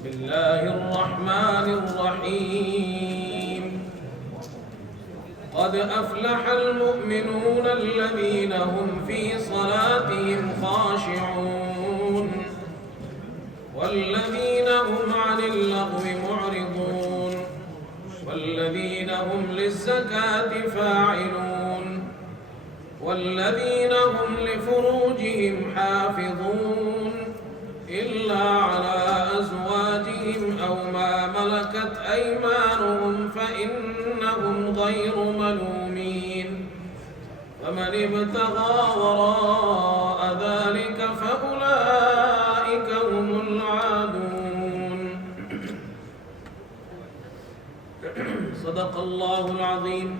بسم الله الرحمن الرحيم قد أفلح المؤمنون الذين هم في صلاتهم خاشعون والذين هم عن اللغو معرضون والذين هم للزكاة فاعلون والذين هم لفروجهم حافظون إلا على أزواجهم أو ما ملكت أيمانهم فإنهم غير ملومين فمن ابتغى وراء ذلك فأولئك هم العادون صدق الله العظيم.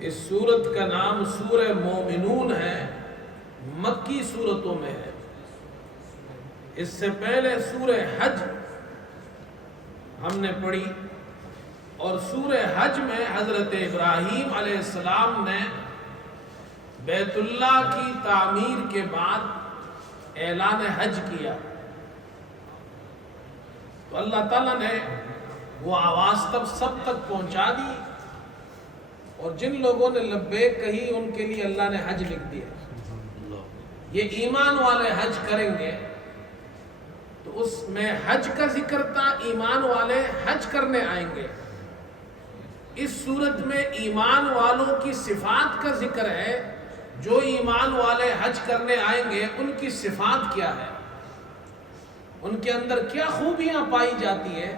اس سورت کا نام سورہ مومنون ہے، مکی سورتوں میں ہے. اس سے پہلے سورہ حج ہم نے پڑھی، اور سورہ حج میں حضرت ابراہیم علیہ السلام نے بیت اللہ کی تعمیر کے بعد اعلان حج کیا، تو اللہ تعالیٰ نے وہ آواز تب سب تک پہنچا دی، اور جن لوگوں نے لبیک کہی ان کے لیے اللہ نے حج لکھ دیا. یہ ایمان والے حج کریں گے، تو اس میں حج کا ذکر تھا، ایمان والے حج کرنے آئیں گے. اس صورت میں ایمان والوں کی صفات کا ذکر ہے. جو ایمان والے حج کرنے آئیں گے ان کی صفات کیا ہے، ان کے اندر کیا خوبیاں پائی جاتی ہیں.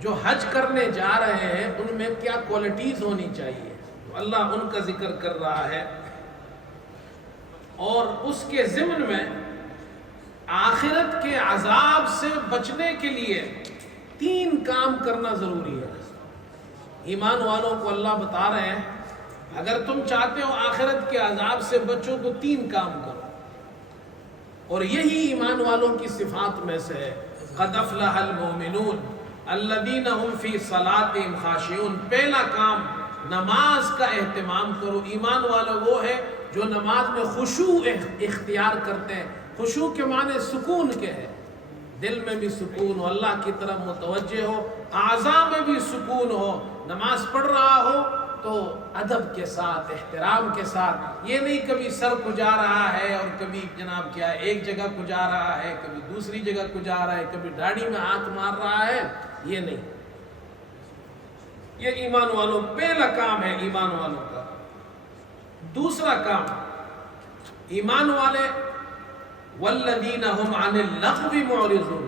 جو حج کرنے جا رہے ہیں ان میں کیا کوالٹیز ہونی چاہیے، اللہ ان کا ذکر کر رہا ہے. اور اس کے ضمن میں آخرت کے عذاب سے بچنے کے لیے 3 کام کرنا ضروری ہے. ایمان والوں کو اللہ بتا رہے ہیں اگر تم چاہتے ہو آخرت کے عذاب سے بچو تو 3 کام کرو، اور یہی ایمان والوں کی صفات میں سے ہے. قد افلح المؤمنون الذین هم فی صلاتهم خاشعون. پہلا کام نماز کا اہتمام کرو. ایمان والے وہ ہے جو نماز میں خشوع اختیار کرتے ہیں. خشوع کے معنی سکون کے ہے، دل میں بھی سکون ہو، اللہ کی طرف متوجہ ہو، اعضاء میں بھی سکون ہو. نماز پڑھ رہا ہو تو ادب کے ساتھ، احترام کے ساتھ، یہ نہیں کبھی سر کو جا رہا ہے اور کبھی جناب کیا ہے ایک جگہ کو جا رہا ہے، کبھی دوسری جگہ کو جا رہا ہے، کبھی داڑھی میں ہاتھ مار رہا ہے. یہ نہیں، یہ ایمان والوں پہلا کام ہے ایمان والوں کا. دوسرا کام ایمان والے والذین هم عن اللغو معرضون.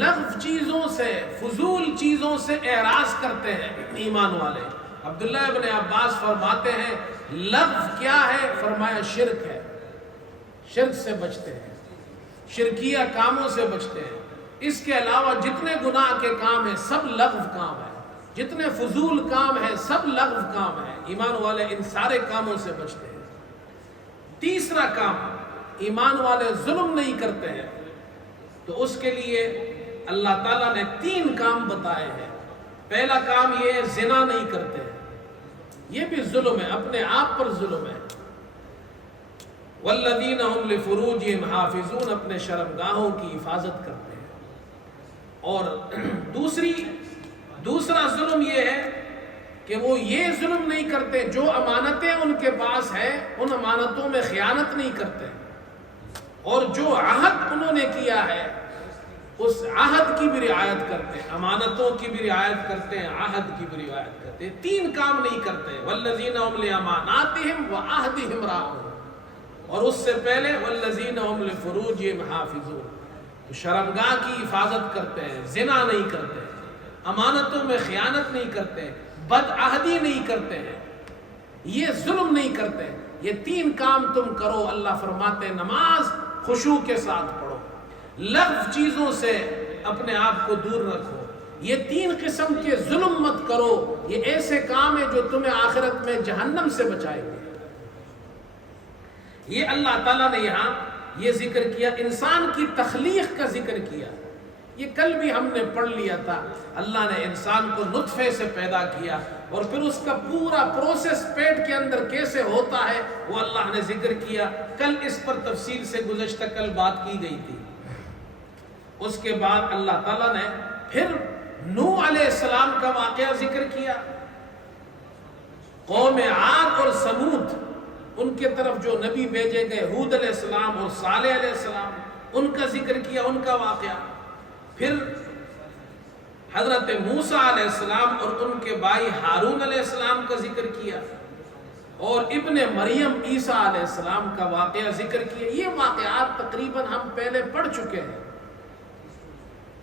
لغو چیزوں سے، فضول چیزوں سے اعراض کرتے ہیں ایمان والے. عبداللہ ابن عباس فرماتے ہیں لغو کیا ہے؟ فرمایا شرک ہے. شرک سے بچتے ہیں، شرکیہ کاموں سے بچتے ہیں. اس کے علاوہ جتنے گناہ کے کام ہیں سب لغو کام ہیں، جتنے فضول کام ہیں سب لغو کام ہیں. ایمان والے ان سارے کاموں سے بچتے ہیں. تیسرا کام ایمان والے ظلم نہیں کرتے ہیں، تو اس کے لیے اللہ تعالیٰ نے 3 کام بتائے ہیں. پہلا کام یہ ہے زنا نہیں کرتے ہیں، یہ بھی ظلم ہے، اپنے آپ پر ظلم ہے. والذین هم لفروجہم حافظون، اپنے شرمگاہوں کی حفاظت کرتے ہیں. اور دوسرا ظلم یہ ہے کہ وہ یہ ظلم نہیں کرتے، جو امانتیں ان کے پاس ہیں ان امانتوں میں خیانت نہیں کرتے، اور جو عہد انہوں نے کیا ہے اس عہد کی بھی رعایت کرتے ہیں، امانتوں کی بھی رعایت کرتے ہیں، عہد کی بھی رعایت کرتے ہیں. 3 کام نہیں کرتے. والذین هم لاماناتہم وعہدہم راعون، اور اس سے پہلے والذین هم لفروجہم حافظون، شرمگاہ کی حفاظت کرتے ہیں، زنا نہیں کرتے، امانتوں میں خیانت نہیں کرتے، بدعہدی نہیں کرتے ہیں، یہ ظلم نہیں کرتے. یہ 3 کام تم کرو. اللہ فرماتے ہیں نماز خشوع کے ساتھ پڑھو، لغو چیزوں سے اپنے آپ کو دور رکھو، یہ 3 قسم کے ظلم مت کرو. یہ ایسے کام ہیں جو تمہیں آخرت میں جہنم سے بچائیں گے. یہ اللہ تعالیٰ نے یہاں یہ ذکر کیا، انسان کی تخلیق کا ذکر کیا. یہ کل بھی ہم نے پڑھ لیا تھا. اللہ نے انسان کو نطفے سے پیدا کیا اور پھر اس کا پورا پروسیس پیٹ کے اندر کیسے ہوتا ہے وہ اللہ نے ذکر کیا. کل اس پر تفصیل سے گزشتہ کل بات کی گئی تھی. اس کے بعد اللہ تعالیٰ نے پھر نوح علیہ السلام کا واقعہ ذکر کیا. قوم عاد اور سمود ان کے طرف جو نبی بھیجے گئے ہود علیہ السلام اور صالح علیہ السلام ان کا ذکر کیا, ان کا واقعہ. پھر حضرت موسیٰ علیہ السلام اور ان کے بھائی ہارون علیہ السلام کا ذکر کیا اور ابن مریم عیسیٰ علیہ السلام کا واقعہ ذکر کیا. یہ واقعات تقریباً ہم پہلے پڑھ چکے ہیں.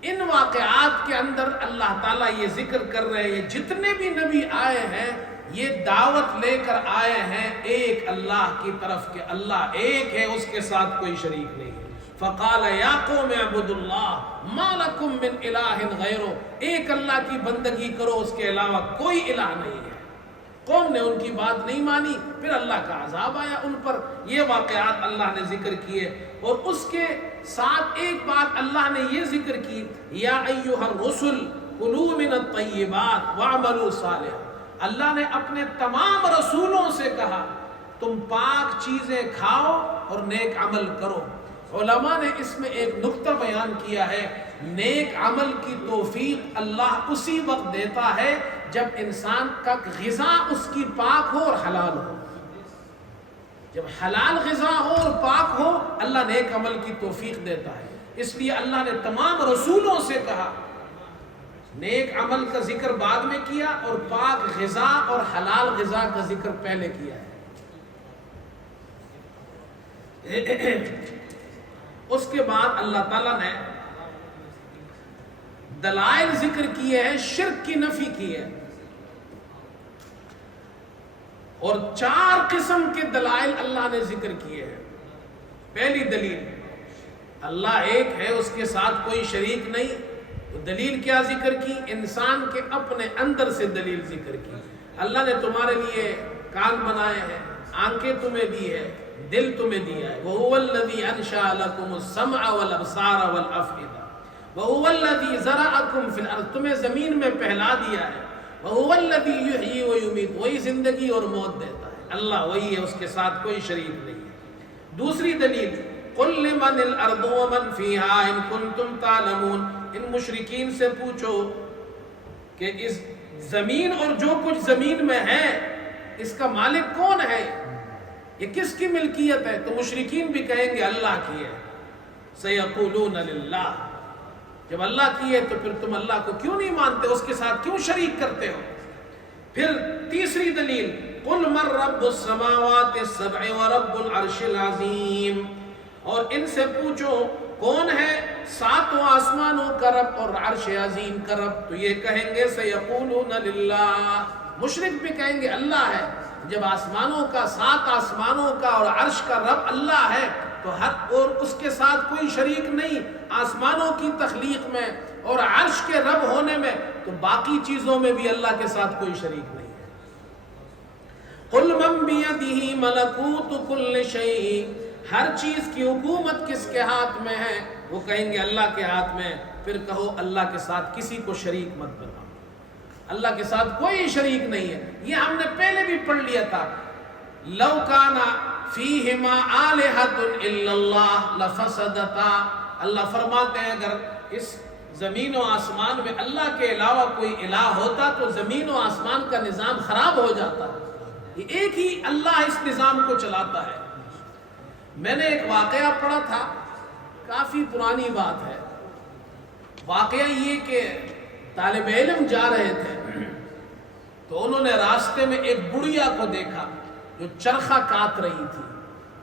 ان واقعات کے اندر اللہ تعالیٰ یہ ذکر کر رہے ہیں جتنے بھی نبی آئے ہیں یہ دعوت لے کر آئے ہیں ایک اللہ کی طرف کہ اللہ ایک ہے, اس کے ساتھ کوئی شریک نہیں. فقال یا قوم اعبدوا اللہ ما لکم من الہ غیرہ, ایک اللہ کی بندگی کرو, اس کے علاوہ کوئی الہ نہیں ہے. قوم نے ان کی بات نہیں مانی, پھر اللہ کا عذاب آیا ان پر. یہ واقعات اللہ نے ذکر کیے اور اس کے ساتھ ایک بات اللہ نے یہ ذکر کی, یا ایھا الرسل کلوا من الطیبات واعملوا صالحا. اللہ نے اپنے تمام رسولوں سے کہا تم پاک چیزیں کھاؤ اور نیک عمل کرو. علماء نے اس میں ایک نقطہ بیان کیا ہے, نیک عمل کی توفیق اللہ اسی وقت دیتا ہے جب انسان کا غذا اس کی پاک ہو اور حلال ہو. جب حلال غذا ہو اور پاک ہو اللہ نیک عمل کی توفیق دیتا ہے. اس لیے اللہ نے تمام رسولوں سے کہا, نیک عمل کا ذکر بعد میں کیا اور پاک غذا اور حلال غذا کا ذکر پہلے کیا ہے. اس کے بعد اللہ تعالیٰ نے دلائل ذکر کیے ہیں, شرک کی نفی کی ہے اور 4 قسم کے دلائل اللہ نے ذکر کیے ہیں. پہلی دلیل اللہ ایک ہے, اس کے ساتھ کوئی شریک نہیں. تو دلیل کیا ذکر کی؟ انسان کے اپنے اندر سے دلیل ذکر کی. اللہ نے تمہارے لیے کان بنائے ہیں, آنکھیں تمہیں دی ہے, دل تمہیں دیا ہے. وَهُوَ الَّذِي أَنشَأَ لَكُمُ السَّمْعَ وَالْأَبْصَارَ وَالْأَفْئِدَةَ وَهُوَ الَّذِي زَرَعَكُمْ فِي الْأَرْضِ, تمہیں زمین میں پہلا دیا ہے. وَهُوَ الَّذِي يُحْيِي وَيُمِيتُ, وہی زندگی اور موت دیتا ہے. اللہ وہی ہے, اس کے ساتھ کوئی شریک نہیں ہے. دوسری دلیل قُلْ لِمَنِ الْأَرْضُ وَمَنْ فِيهَا إِن كُنتُمْ تَعْلَمُونَ, ان مشرکین سے پوچھو کہ اس زمین اور جو کچھ زمین میں ہے اس کا مالک کون ہے, یہ کس کی ملکیت ہے؟ تو مشرکین بھی کہیں گے اللہ کی ہے. سَيَقُولُونَ لِلَّهِ, جب اللہ کی ہے تو پھر تم اللہ کو کیوں نہیں مانتے, اس کے ساتھ کیوں شریک کرتے ہو؟ پھر تیسری دلیل قُلْ مَنْ رَبُّ السَّمَاوَاتِ السَّبْعِ وَرَبُّ الْعَرْشِ الْعَظِيمِ, اور ان سے پوچھو کون ہے 7 آسمانوں کا رب اور عرش عظیم کا رب, تو یہ کہیں گے سَيَقُولُونَ لِلَّهِ, مشرک بھی کہیں گے اللہ ہے. جب آسمانوں کا 7 آسمانوں کا اور عرش کا رب اللہ ہے تو اور اس کے ساتھ کوئی شریک نہیں آسمانوں کی تخلیق میں اور عرش کے رب ہونے میں, تو باقی چیزوں میں بھی اللہ کے ساتھ کوئی شریک نہیں ہے. قُلْ مَنْ بِيَدِهِ مَلَكُوتُ كُلِّ شَيْءٍ, ہر چیز کی حکومت کس کے ہاتھ میں ہے؟ وہ کہیں گے اللہ کے ہاتھ میں. پھر کہو اللہ کے ساتھ کسی کو شریک مت بناؤ, اللہ کے ساتھ کوئی شریک نہیں ہے. یہ ہم نے پہلے بھی پڑھ لیا تھا. لَوْ كَانَ فِيهِمَا آلِهَةٌ إِلَّا اللَّهُ لَفَسَدَتَا, اللہ فرماتے ہیں اگر اس زمین و آسمان میں اللہ کے علاوہ کوئی الہ ہوتا تو زمین و آسمان کا نظام خراب ہو جاتا. یہ ایک ہی اللہ اس نظام کو چلاتا ہے. میں نے ایک واقعہ پڑھا تھا, کافی پرانی بات ہے. واقعہ یہ کہ طالب علم جا رہے تھے تو انہوں نے راستے میں ایک بڑھیا کو دیکھا جو چرخہ کاٹ رہی تھی.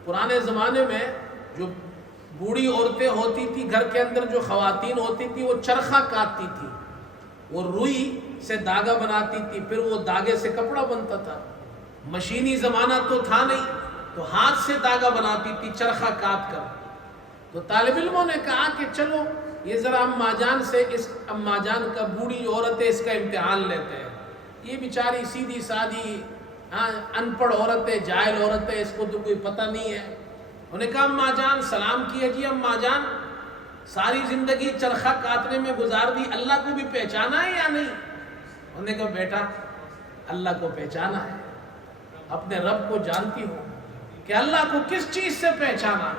پرانے زمانے میں جو بوڑھی عورتیں ہوتی تھی گھر کے اندر, جو خواتین ہوتی تھی وہ چرخہ کاٹتی تھی, وہ روئی سے دھاگا بناتی تھی, پھر وہ دھاگے سے کپڑا بنتا تھا. مشینی زمانہ تو تھا نہیں, تو ہاتھ سے دھاگا بناتی تھی چرخہ کاٹ کر. تو طالب علموں نے کہا کہ چلو یہ ذرا اماں جان سے, اس اماں جان کا بوڑھی عورتیں اس کا امتحان لیتے ہیں. یہ بیچاری سیدھی سادھی ان پڑھ عورتیں, جاہل عورتیں, اس کو تو کوئی پتہ نہیں ہے. انہوں نے کہا اماں جان, سلام کیا. جی اماں جان, ساری زندگی چرخہ کاٹنے میں گزار دی، اللہ کو بھی پہچانا ہے یا نہیں؟ انہوں نے کہا بیٹا اللہ کو پہچانا ہے، اپنے رب کو جانتی ہوں کہ اللہ کو کس چیز سے پہچانا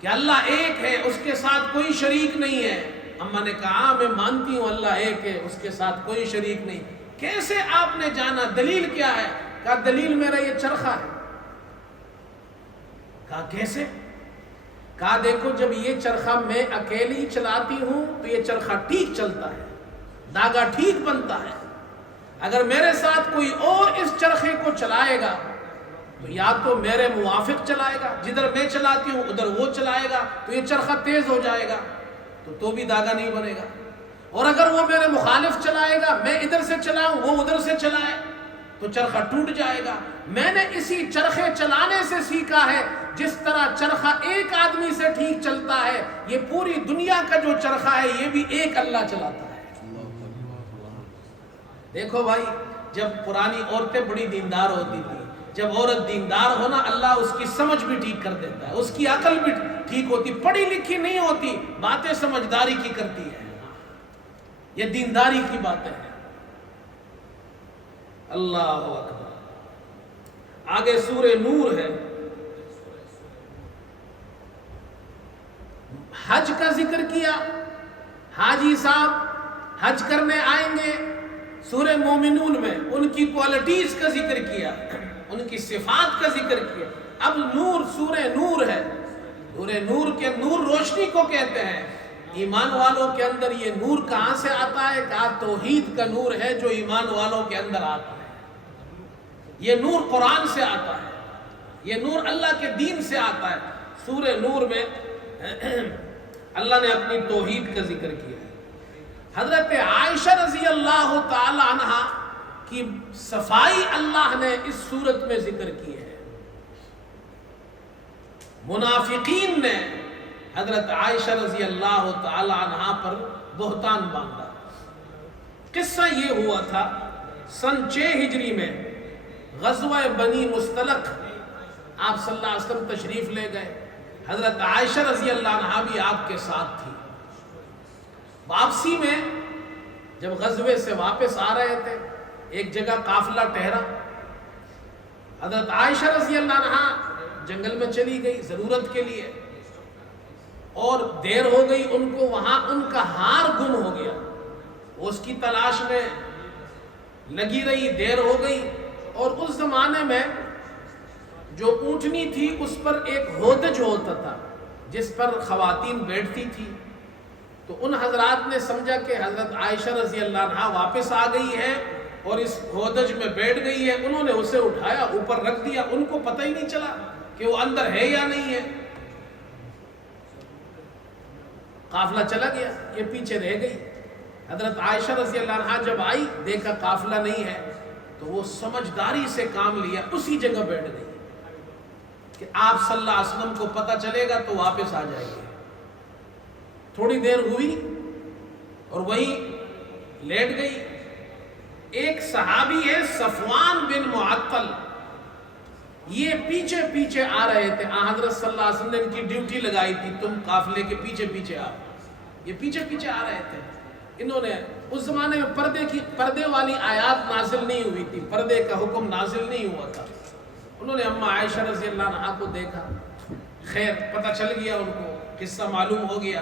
کہ اللہ ایک ہے، اس کے ساتھ کوئی شریک نہیں ہے۔ اماں نے کہا میں مانتی ہوں اللہ ایک ہے، اس کے ساتھ کوئی شریک نہیں۔ کیسے آپ نے جانا؟ دلیل کیا ہے؟ کہا دلیل میرا یہ چرخہ ہے۔ کہا کیسے؟ کہا دیکھو جب یہ چرخہ میں اکیلی چلاتی ہوں تو یہ چرخہ ٹھیک چلتا ہے، دھاگا ٹھیک بنتا ہے۔ اگر میرے ساتھ کوئی اور اس چرخے کو چلائے گا تو یا تو میرے موافق چلائے گا، جدھر میں چلاتی ہوں ادھر وہ چلائے گا تو یہ چرخہ تیز ہو جائے گا تو بھی دھاگا نہیں بنے گا، اور اگر وہ میرے مخالف چلائے گا، میں ادھر سے چلاؤں وہ ادھر سے چلائے تو چرخہ ٹوٹ جائے گا۔ میں نے اسی چرخے چلانے سے سیکھا ہے، جس طرح چرخہ ایک آدمی سے ٹھیک چلتا ہے، یہ پوری دنیا کا جو چرخہ ہے یہ بھی ایک اللہ چلاتا ہے۔ دیکھو بھائی، جب پرانی عورتیں بڑی دیندار ہوتی تھی، جب عورت دیندار ہونا اللہ اس کی سمجھ بھی ٹھیک کر دیتا ہے، اس کی عقل بھی ٹھیک ہوتی، پڑھی لکھی نہیں ہوتی، باتیں سمجھداری کی کرتی ہے، یہ دینداری کی باتیں ہیں۔ اللہ اکبر۔ آگے سورہ نور ہے، حج کا ذکر کیا، حاجی صاحب حج کرنے آئیں گے۔ سورہ مومنون میں ان کی کوالٹیز کا ذکر کیا، ان کی صفات کا ذکر کیا۔ اب نور، سورہ نور ہے، سورہ نور کے نور روشنی کو کہتے ہیں۔ ایمان والوں کے اندر یہ نور کہاں سے آتا ہے؟ کہا توحید کا نور ہے جو ایمان والوں کے اندر آتا ہے۔ یہ نور قرآن سے آتا ہے، یہ نور اللہ کے دین سے آتا ہے۔ سورہ نور میں اللہ نے اپنی توحید کا ذکر کیا ہے۔ حضرت عائشہ رضی اللہ تعالی عنہ کی صفائی اللہ نے اس صورت میں ذکر کی ہے۔ منافقین نے حضرت عائشہ رضی اللہ تعالی عنہ پر بہتان باندھا۔ قصہ یہ ہوا تھا سن 6 ہجری میں غزوہ بنی مستلق، آپ صلی اللہ علیہ وسلم تشریف لے گئے، حضرت عائشہ رضی اللہ عنہ بھی آپ کے ساتھ تھی۔ واپسی میں جب غزوے سے واپس آ رہے تھے، ایک جگہ قافلہ ٹھہرا، حضرت عائشہ رضی اللہ عنہ جنگل میں چلی گئی ضرورت کے لیے، اور دیر ہو گئی ان کو، وہاں ان کا ہار گم ہو گیا، اس کی تلاش میں لگی رہی، دیر ہو گئی۔ اور اس زمانے میں جو اونٹنی تھی اس پر ایک ہودج ہوتا تھا جس پر خواتین بیٹھتی تھی، تو ان حضرات نے سمجھا کہ حضرت عائشہ رضی اللہ عنہا واپس آ گئی ہے اور اس ہودج میں بیٹھ گئی ہے۔ انہوں نے اسے اٹھایا، اوپر رکھ دیا، ان کو پتہ ہی نہیں چلا کہ وہ اندر ہے یا نہیں ہے۔ قافلہ چلا گیا، یہ پیچھے رہ گئی۔ حضرت عائشہ رضی اللہ عنہا جب آئی، دیکھا قافلہ نہیں ہے، تو وہ سمجھداری سے کام لیا، اسی جگہ بیٹھ گئی کہ آپ صلی اللہ علیہ وسلم کو پتہ چلے گا تو واپس آ جائے گی۔ تھوڑی دیر ہوئی اور وہیں لیٹ گئی۔ ایک صحابی ہے صفوان بن معطل، یہ پیچھے پیچھے آ رہے تھے، حضرت صلی اللہ علیہ وسلم نے ان کی ڈیوٹی لگائی تھی، تم قافلے کے پیچھے پیچھے آؤ۔ یہ پیچھے پیچھے آ رہے تھے۔ انہوں نے اس زمانے میں پردے والی آیات نازل نہیں ہوئی تھی، پردے کا حکم نازل نہیں ہوا تھا۔ انہوں نے اماں عائشہ رضی اللہ عنہا کو دیکھا، خیر پتہ چل گیا، ان کو قصہ معلوم ہو گیا۔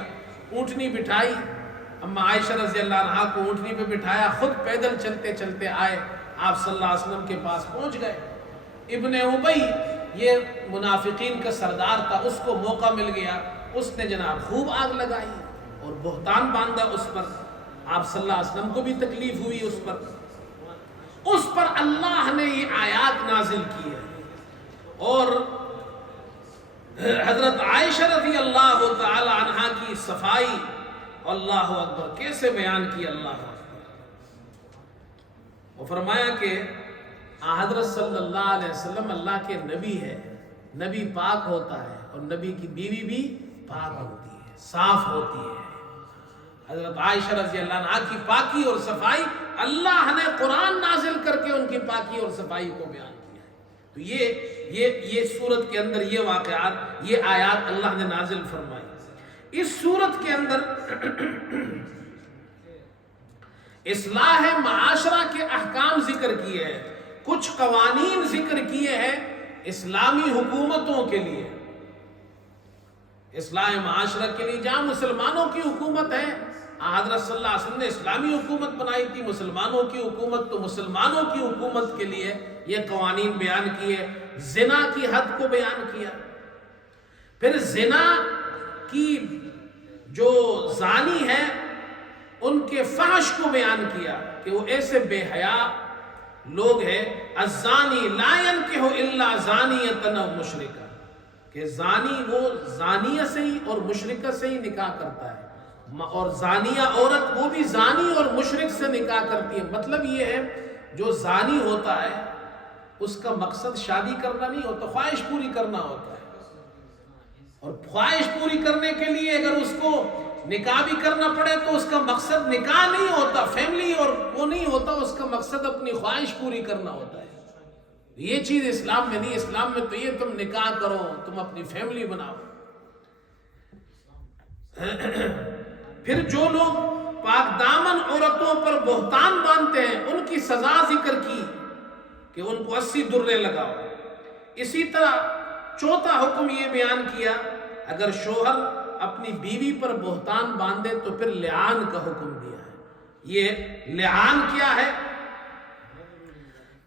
اونٹنی بٹھائی، اماں عائشہ رضی اللہ عنہا کو اونٹنی پہ بٹھایا، خود پیدل چلتے چلتے آئے، آپ صلی اللہ علیہ وسلم کے پاس پہنچ گئے۔ ابن ابی یہ منافقین کا سردار تھا، اس کو موقع مل گیا، اس نے جناب خوب آگ لگائی اور بہتان باندھا اس پر۔ آپ صلی اللہ علیہ وسلم کو بھی تکلیف ہوئی اس پر اللہ نے یہ آیات نازل کی ہے۔ اور حضرت عائشہ رضی اللہ تعالی عنہا کی صفائی، اللہ اکبر، کیسے بیان کی اللہ اکبر۔ وہ فرمایا کہ حضرت صلی اللہ علیہ وسلم اللہ کے نبی ہے، نبی پاک ہوتا ہے اور نبی کی بیوی بھی پاک ہوتی ہے، صاف ہوتی ہے۔ حضرت عائشہ رضی اللہ عنہا کی پاکی اور صفائی اللہ نے قرآن نازل کر کے ان کی پاکی اور صفائی کو بیان کیا ہے۔ تو یہ سورت کے اندر یہ واقعات، یہ آیات اللہ نے نازل فرمائی۔ اس صورت کے اندر اصلاح معاشرہ کے احکام ذکر کیے ہیں، کچھ قوانین ذکر کیے ہیں اسلامی حکومتوں کے لیے، اصلاح معاشرہ کے لیے جہاں مسلمانوں کی حکومت ہے، حضرت صلی اللہ علیہ وسلم نے اسلامی حکومت بنائی تھی، مسلمانوں کی حکومت، تو مسلمانوں کی حکومت کے لیے یہ قوانین بیان کیے، زنا کی حد کو بیان کیا، پھر زنا کی جو زانی ہے ان کے فحش کو بیان کیا کہ وہ ایسے بے حیا لوگ ہیں، الزانی لا ينکح الا زانیۃ او مشرکہ، کہ زانی وہ زانیہ سے ہی اور مشرکہ سے ہی نکاح کرتا ہے، اور زانیہ عورت وہ بھی زانی اور مشرک سے نکاح کرتی ہے۔ مطلب یہ ہے جو زانی ہوتا ہے اس کا مقصد شادی کرنا نہیں ہوتا، خواہش پوری کرنا ہوتا ہے، اور خواہش پوری کرنے کے لیے اگر اس کو نکاح بھی کرنا پڑے تو اس کا مقصد نکاح نہیں ہوتا، فیملی اور وہ نہیں ہوتا، اس کا مقصد اپنی خواہش پوری کرنا ہوتا ہے۔ یہ چیز اسلام میں نہیں، اسلام میں تو یہ تم نکاح کرو، تم اپنی فیملی بناؤ۔ پھر جو لوگ پاک دامن عورتوں پر بہتان باندھتے ہیں ان کی سزا ذکر کی کہ ان کو 80 درے لگاؤ۔ اسی طرح چوتھا حکم یہ بیان کیا اگر شوہر اپنی بیوی پر بہتان باندھے تو پھر لعان کا حکم دیا ہے۔ یہ لعان کیا ہے؟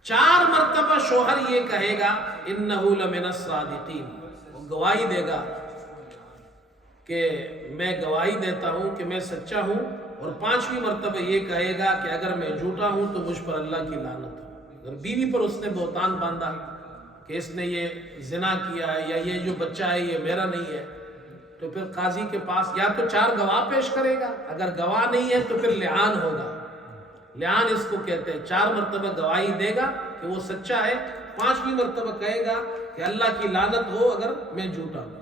4 مرتبہ شوہر یہ کہے گا انہ لمن الصادقین، وہ گواہی دے گا کہ میں گواہی دیتا ہوں کہ میں سچا ہوں، اور 5ویں مرتبہ یہ کہے گا کہ اگر میں جھوٹا ہوں تو مجھ پر اللہ کی لعنت ہو۔ اگر بیوی پر اس نے بہتان باندھا کہ اس نے یہ زنا کیا ہے یا یہ جو بچہ ہے یہ میرا نہیں ہے، تو پھر قاضی کے پاس یا تو 4 گواہ پیش کرے گا، اگر گواہ نہیں ہے تو پھر لعان ہوگا۔ لعان اس کو کہتے ہیں، 4 مرتبہ گواہی دے گا کہ وہ سچا ہے، 5ویں مرتبہ کہے گا کہ اللہ کی لعنت ہو اگر میں جھوٹا ہوں۔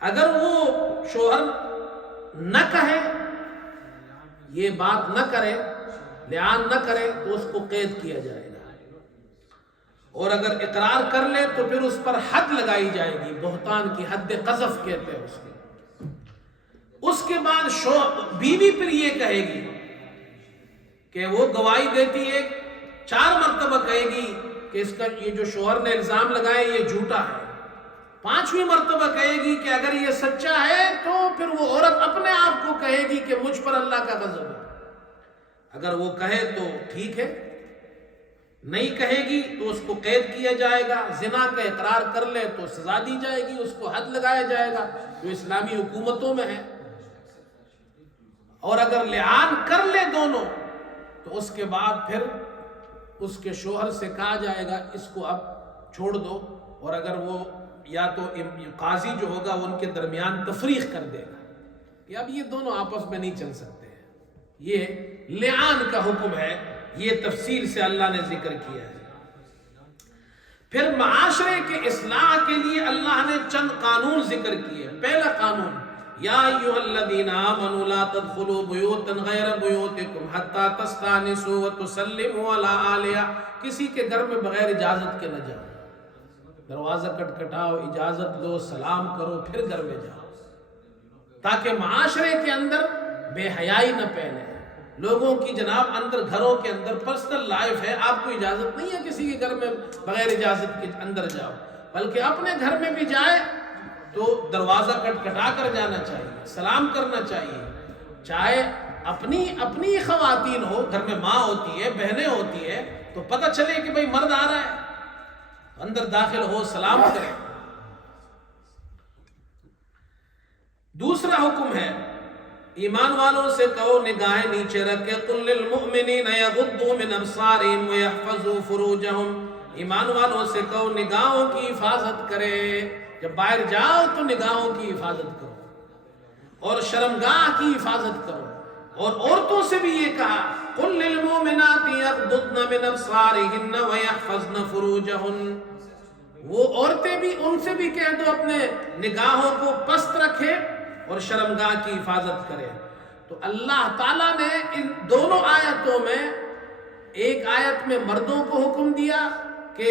اگر وہ شوہر نہ کہے، یہ بات نہ کرے، لعان نہ کرے تو اس کو قید کیا جائے گا، اور اگر اقرار کر لے تو پھر اس پر حد لگائی جائے گی، بہتان کی حد قذف کہتے ہیں اس کو۔ اس کے بعد بیوی پھر یہ کہے گی کہ وہ گواہی دیتی ہے، 4 مرتبہ کہے گی کہ اس کا یہ جو شوہر نے الزام لگائے یہ جھوٹا ہے، 5ویں مرتبہ کہے گی کہ اگر یہ سچا ہے تو پھر وہ عورت اپنے آپ کو کہے گی کہ مجھ پر اللہ کا غضب ہے۔ اگر وہ کہے تو ٹھیک ہے، نہیں کہے گی تو اس کو قید کیا جائے گا، زنا کا اقرار کر لے تو سزا دی جائے گی، اس کو حد لگایا جائے گا جو اسلامی حکومتوں میں ہے، اور اگر لعان کر لے دونوں تو اس کے بعد پھر اس کے شوہر سے کہا جائے گا اس کو اب چھوڑ دو، اور اگر وہ یا تو قاضی جو ہوگا وہ ان کے درمیان تفریق کر دے گا کہ اب یہ دونوں آپس میں نہیں چل سکتے ہیں۔ یہ لعان کا حکم ہے، یہ تفصیل سے اللہ نے ذکر کیا ہے۔ پھر معاشرے کے اصلاح کے لیے اللہ نے چند قانون ذکر کیے۔ پہلا قانون، یا ایھا الذین آمنوا لا تدخلوا بیوتا غیر بیوتکم حتی تستأنسوا وتسلموا علی اہلہا، کسی کے گھر میں بغیر اجازت کے نہ جاؤ، دروازہ کٹکھٹاؤ، اجازت لو، سلام کرو، پھر گھر میں جاؤ، تاکہ معاشرے کے اندر بے حیائی نہ پھیلے۔ لوگوں کی جناب اندر گھروں کے اندر پرسنل لائف ہے، آپ کو اجازت نہیں ہے کسی کے گھر میں بغیر اجازت کے اندر جاؤ، بلکہ اپنے گھر میں بھی جائے تو دروازہ کٹکھٹا کر جانا چاہیے، سلام کرنا چاہیے، چاہے اپنی خواتین ہو، گھر میں ماں ہوتی ہے، بہنیں ہوتی ہے، تو پتہ چلے کہ بھئی مرد آ رہا ہے، اندر داخل ہو، سلام کرے۔ دوسرا حکم ہے، ایمان والوں سے کہو نگاہیں نیچے رکھے، قل للمؤمنین یغضوا من ابصارہم ویحفظوا فروجہم، ایمان والوں سے کہو نگاہوں کی حفاظت کرے، جب باہر جاؤ تو نگاہوں کی حفاظت کرو اور شرمگاہ کی حفاظت کرو۔ اور عورتوں سے بھی یہ کہا، قل للمؤمنات یغضضن من ابصارہن ویحفظن فروجہن، وہ عورتیں بھی ان سے بھی کہہ دو اپنے نگاہوں کو پست رکھے اور شرمگاہ کی حفاظت کرے۔ تو اللہ تعالیٰ نے ان دونوں آیتوں میں، ایک آیت میں مردوں کو حکم دیا کہ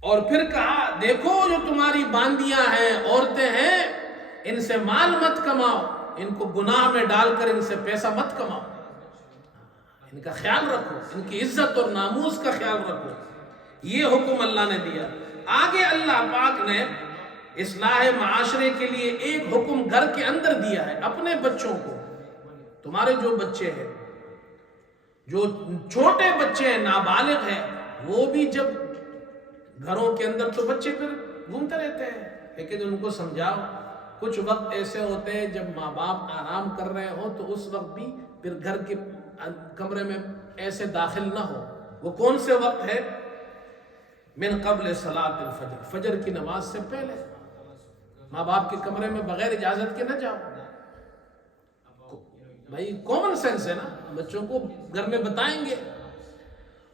اور پھر کہا دیکھو جو تمہاری باندیاں ہیں، عورتیں ہیں، ان سے مال مت کماؤ، ان کو گناہ میں ڈال کر ان سے پیسہ مت کماؤ، ان کا خیال رکھو، ان کی عزت اور ناموس کا خیال رکھو۔ یہ حکم اللہ نے دیا۔ آگے اللہ پاک نے اصلاح معاشرے کے لیے ایک حکم گھر کے اندر دیا ہے، اپنے بچوں کو، تمہارے جو بچے ہیں، جو چھوٹے بچے ہیں، نابالغ ہیں، وہ بھی جب گھروں کے اندر تو بچے پھر گھومتے رہتے ہیں، لیکن ان کو سمجھاؤ۔ کچھ وقت ایسے ہوتے ہیں جب ماں باپ آرام کر رہے ہوں تو اس وقت بھی پھر گھر کے کمرے میں ایسے داخل نہ ہو۔ وہ کون سے وقت ہے؟ من قبل صلاۃ الفجر، فجر کی نماز سے پہلے ماں باپ کے کمرے میں بغیر اجازت کے نہ جاؤ۔ بھائی کامن سینس ہے نا، بچوں کو گھر میں بتائیں گے۔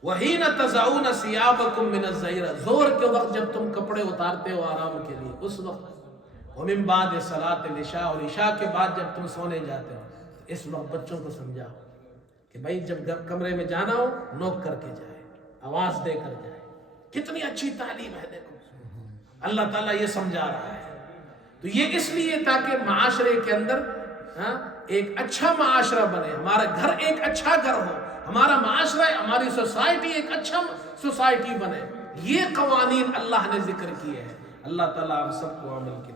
وَحِينَ تَضَعُونَ ثِيَابَكُم مِّنَ الظَّهِيرَةِ، زور کے وقت جب تم کپڑے اتارتے ہو آرام کے لیے، اس وقت۔ وَمِن بَعْدِ صَلَاةِ الْعِشَاءِ، اور عشاء کے بعد جب تم سونے جاتے ہو، اس وقت بچوں کو سمجھاؤ کہ بھائی جب کمرے میں جانا ہو نوک کر کے جائے، آواز دے کر جائے۔ کتنی اچھی تعلیم ہے، دیکھو اللہ تعالیٰ یہ سمجھا رہا ہے۔ تو یہ اس لیے تاکہ معاشرے کے اندر ایک اچھا معاشرہ بنے، ہمارا گھر ایک اچھا گھر ہو، ہمارا معاشرہ، ہماری سوسائٹی ایک اچھا سوسائٹی بنے۔ یہ قوانین اللہ نے ذکر کیے ہیں۔ اللہ تعالیٰ ہم سب کو عمل کی